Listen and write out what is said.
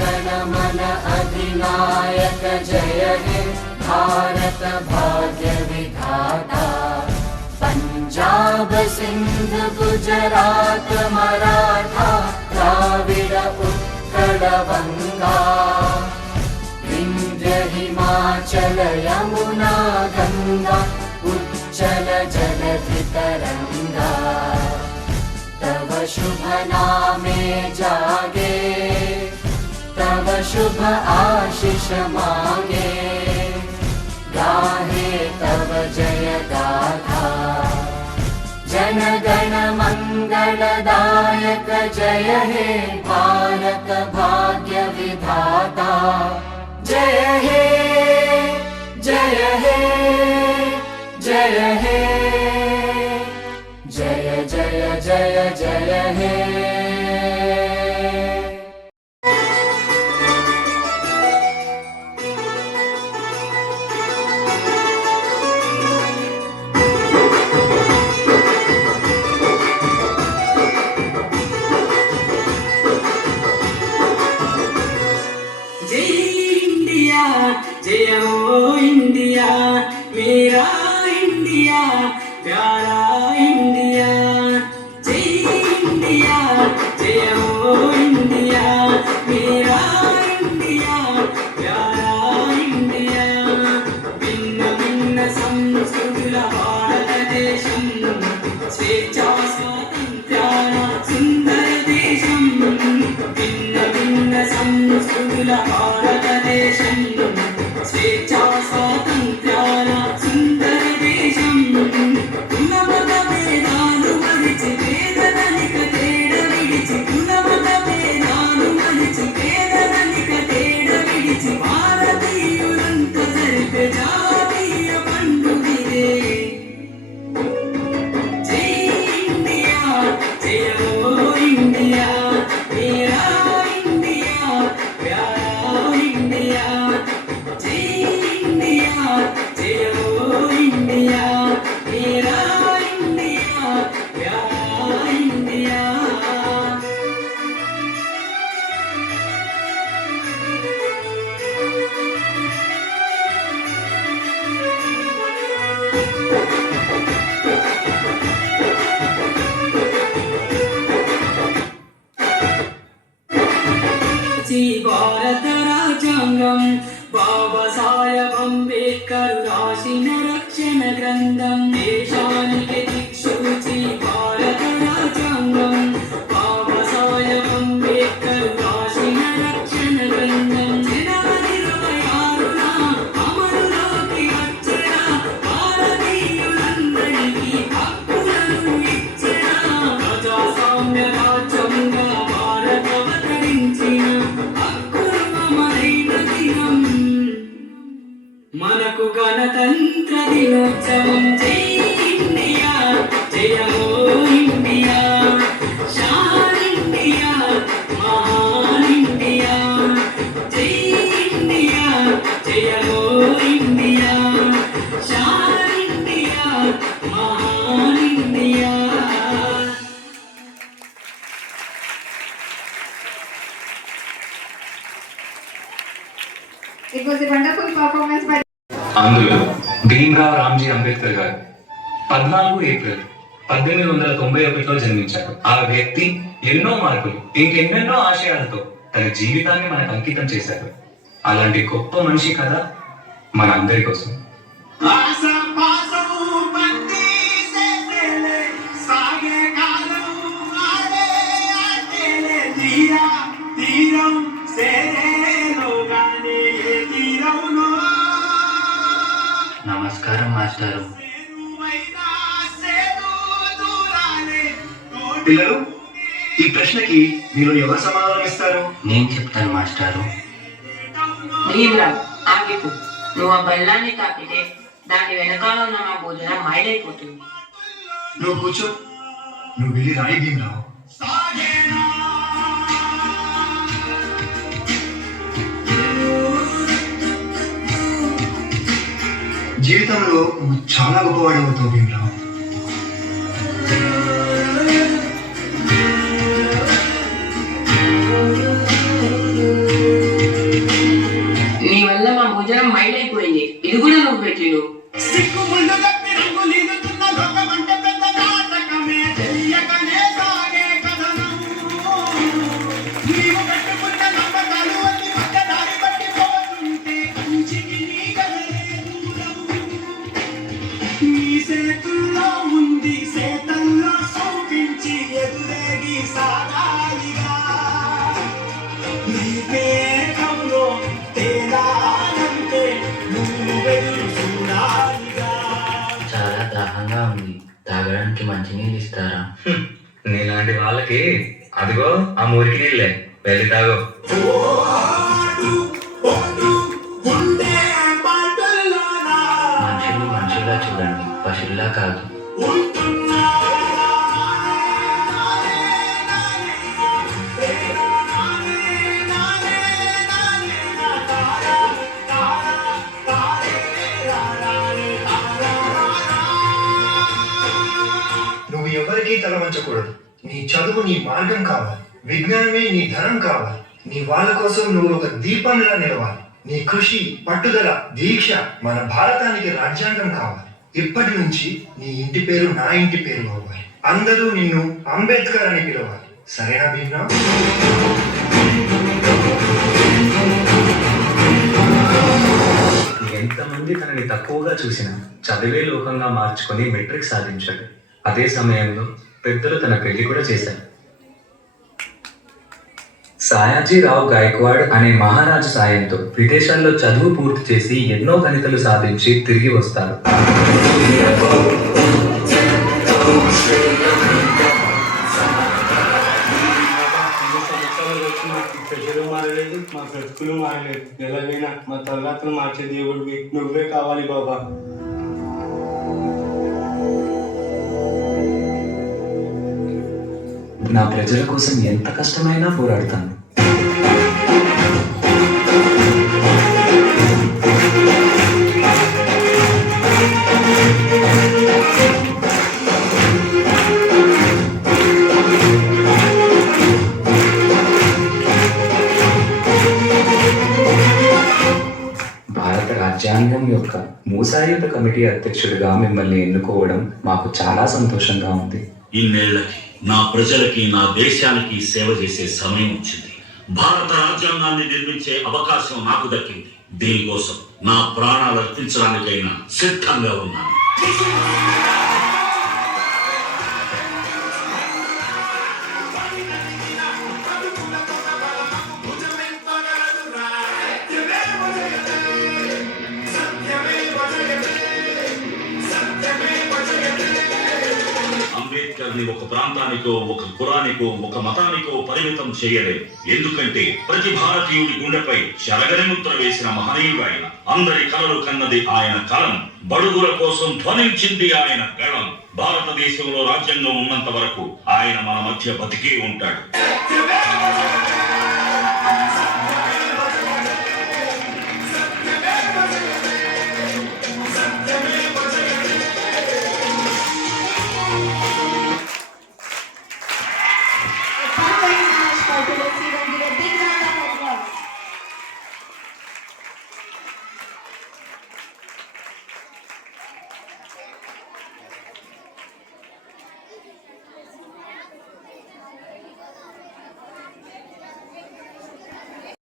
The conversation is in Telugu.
गण मन अधिनायक जय हे भारत भाग्य विधाता। पंजाब सिंध गुजरात मराठा द्राविड उत्कल बंगा। विंध्य हिमाचल यमुना गंगा उच्चल जलधि तरंगा। तव शुभ नामे जागे तव शुभ आशीष मांगे। गाहे तव जय गाथा जन गण मंगलदायक जय हे भारत भाग्य विधाता। जय हे जय हे जय हे जय जय जय जय हे। जय हो इंडिया मेरा इंडिया प्यारा इंडिया। जय इंडिया जय हो इंडिया मेरा इंडिया प्यारा इंडिया। भिन्न भिन्न संस्कृతుల భారతదేశం స్వేచ్ఛా స్వాతంత్ర్యాల సుందర దేశం। భిన్న భిన్న సంస్కృతుల భారతదేశం స్వేచ్ఛా స్వాతంత్ర్యాల సుందర దేశం। కుల మత భేదాలు మరిచి పేదదలిక తేడ విడిచి కుల మత భేదాలు మరిచి పేదదలిక తేడ విడిచి భారతీయులంత జరిపే జాతీయ పండుగిదే। జై ఇండియా జయ హో ఇండియా మేరా ఇండియా ప్యారా ఇండియా। జై ఇండియా జయ హో ఇండియా మేరా ఇండియా ప్యారా ఇండియా। భారత రాజ్యాంగం బాబాసాహెబ్ అంబేద్కర్ రాసిన రక్షణ గ్రంథం। దేశానికి దిక్సూచి భారత రాజ్యాంగం బాబాసాహెబ్ అంబేద్కర్ రాసిన రక్షణ గ్రంథం। జనవరి 26న అమలులోకి వచ్చిన భారతీయులందరికీ హక్కులను ఇచ్చిన ప్రజాస్వామ్య రాజ్యంగా భారత అవతరించిన మనకు గణతంత్ర దినోత్సవం। జై ఇండియా జయ హో ఇండియా షాన్ ఇండియా మహాన్ ఇండియా। జై ఇండియా జయ హో ఇండియా షాన్ ఇండియా మహాన్ India. It was a wonderful performance by అందులో భీమ్రావ్ రామ్జీ అంబేద్కర్ గారు 14 ఏప్రిల్ 1891లో జన్మించారు. ఆ వ్యక్తి ఎన్నో మార్పులు ఇంకెన్నెన్నో ఆశయాలతో తన జీవితాన్ని మనకు అంకితం చేశారు. అలాంటి గొప్ప మనిషి కథ మన అందరి కోసం. నమస్కారం మాస్టారు. పిల్లలు, ఈ ప్రశ్నకి మీరు ఎవరు సమాధానం ఇస్తారు? నేను చెప్తాను మాస్టారు. భీమ్రావ్ ఆగిపో. నువ్వు ఆ బల్లాన్ని తాకితే దాని వెనకాల ఉన్న నా భోజనం మైలైపోతుంది. నువ్వు కూర్చో. నువ్వు వెళ్ళి రాయి భీమ్రావ్. జీవితంలో నువ్వు చాలా గొప్పవాడవుతావు భీమ్రావ్. తిను. సిక్కు ముళ్ళు తప్పి రంగులీనుతున్న లోకమంటే పెద్ద నాటకమే, తెలియకనే సాగే కథనం. నీవు పెట్టుకున్న నమ్మకాలు అన్ని పక్కదారి పట్టిపోతుంటే కంచికి నీ కథలే దూరం. నీ చేతుల్లో ఉంది చేతల్లో చూపించి ఎదురేగి సాగాలిగా. నీకే కవులో తేలాలంటే నువ్వు వెళ్ళు చూడాలిగా. చాలా దాహంగా ఉంది, తాగడానికి మంచినీళ్ళు ఇస్తారా? నీలాంటి వాళ్ళకి అదిగో ఆ మురికి నీళ్ళే, వెళ్ళి తాగో. ఉండే మాటల్లోనా మనుషుల్ని మనుషుల్లా చూడండి, పశువుల్లా కాదు. ఉంటున్నా నువ్వు ఎవరికీ తల వంచకూడదు. నీ చదువు నీ మార్గం కావాలి, విజ్ఞానమే నీ ధనం కావాలి. నీ వాళ్ళ కోసం నువ్వు ఒక దీపంలా నిలవాలి. నీ కృషి, పట్టుదల, దీక్ష మన భారతానికి రాజ్యాంగం కావాలి. ఇప్పటి నుంచి నీ ఇంటి పేరు నా ఇంటి పేరు అవ్వాలి. అందరూ నిన్ను అంబేద్కర్ అని పిలవాలి. సరేనా భీమ్నా? ఎంతమంది తనని తక్కువగా చూసినా చదివే లోకంగా మార్చుకొని మెట్రిక్ సాధించాడు. అదే సమయంలో పెద్దలు తన పెళ్లి కూడా చేశారు. సాయాజీరావు గాయక్వాడ్ అనే మహారాజు సాయంతో విదేశాల్లో చదువు పూర్తి చేసి ఎన్నో గణితలు సాధించి తిరిగి వస్తారు. ప్రజలు మారలేదు, మా బ్రతుకులు మారలేదు. ఎలాగైనా మా తలరాతను మార్చే దేవుడివి నువ్వే కావాలి బాబా. నా ప్రజల కోసం ఎంత కష్టమైనా పోరాడతాను. భారత రాజ్యాంగం యొక్క మూసాయుధ కమిటీ అధ్యక్షుడిగా మిమ్మల్ని ఎన్నుకోవడం మాకు చాలా సంతోషంగా ఉంది. ఇన్నేళ్లకి నా ప్రజలకి, నా దేశానికి సేవ చేసే సమయం వచ్చింది. భారత రాజ్యాంగాన్ని నిర్మించే అవకాశం నాకు దక్కింది. దీనికోసం నా ప్రాణాలు అర్పించడానికైనా సిద్ధంగా ఉన్నాను. అంబేద్కర్ని ఒక ప్రాంతానికో, ఒక కులానికో, ఒక మతానికో పరిమితం చేయలేదు. ఎందుకంటే ప్రతి భారతీయుడి గుండెపై చెరగని ముద్ర వేసిన మహనీయుడు ఆయన. అందరి కలలు కన్నది ఆయన కలం, బడుగుల కోసం ధ్వనించింది ఆయన గళం. భారతదేశంలో రాజ్యాంగం ఉన్నంత వరకు ఆయన మన మధ్య బతికే ఉంటాడు.